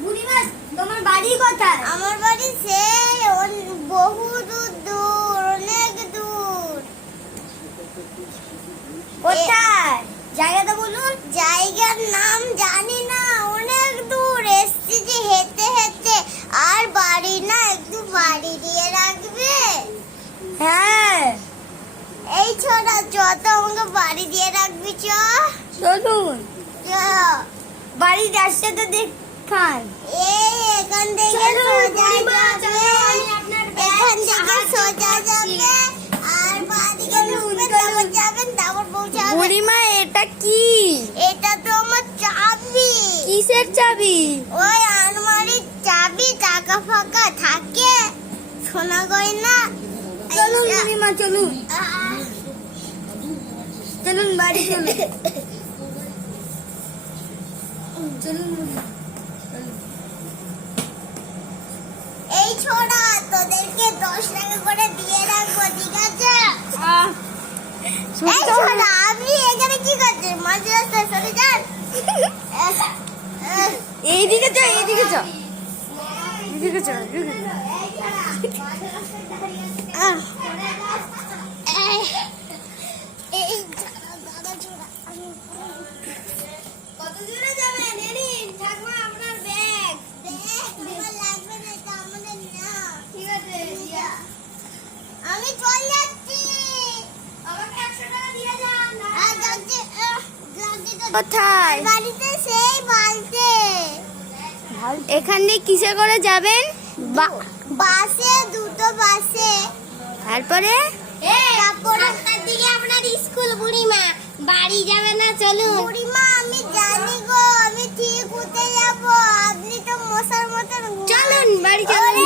বুড়িমা তোমার বাড়ি কোথায়? আমার বাড়ি সেই বহু দূর দূর, অনেক দূর। কোথায় জায়গাটা বলুন? জায়গার নাম জানি না, অনেক দূর এসছি যে হেঁটে হেঁটে। আর বাড়ি না, একটু বাড়ি দিয়ে রাখবে? হ্যাঁ এই ছোড়া যত আমাকে বাড়ি দিয়ে রাখবি চ। চলুন চ। বাড়িতে আসছে তো দেখান। এই এখান থেকে চলুন, সোজা বুড়িমা, যাবে, চলুন, আমি আপনার ব্যাগ এখান থেকে সাহায্য সোজা করছি। যাবে আর বাদিকে চলুন, ঢুকবেন, চলুন। তারপর যাবেন, তারপর পৌঁছাবেন। বুড়িমা এটা কি? এটা তো আমার চাবি। কিসের চাবি? ওই আলমারির চাবি, টাকা ফাঁকা থাকে, সোনা গয়না। চলুন এইটা। বুড়িমা চলুন, আহ, চলুন বাড়ি চলুন। চলুন বুড়িমা। এই ছোড়া তোদেরকে 10 টাকা করে দিয়ে রাখবো, ঠিক আছে? এই ছোড়া আপনি এখানে কি করছেন? মাঝ রাস্তায় সরে যান। এইদিকে চল, এইদিকে চল, এদিকে চল, এদিকে চল। কত দূরে যাবেন? নিন ঠাকুমা আপনার ব্যাগ। ব্যাগ লাগবে না, এটা আমাদের না। ঠিক আছে দিয়া। আমি চলে যাচ্ছি। আমাকে 100 টাকা দিয়ে যান। যাচ্ছি, যাচ্ছি তো। কোথায়? বাড়িতে সেই বালতে। এখানে কিসে করে যাবেন? বাসে, দুটো বাসে। তারপরে তারপরে দিকে আপনার স্কুল। বুড়িমা বাড়ি যাবে না, চলুন। বুড়িমা আমি জানি গো, আমি ঠিক উঠে যাব, আপনি তো মশার মতন চলুন বাড়ি চলুন।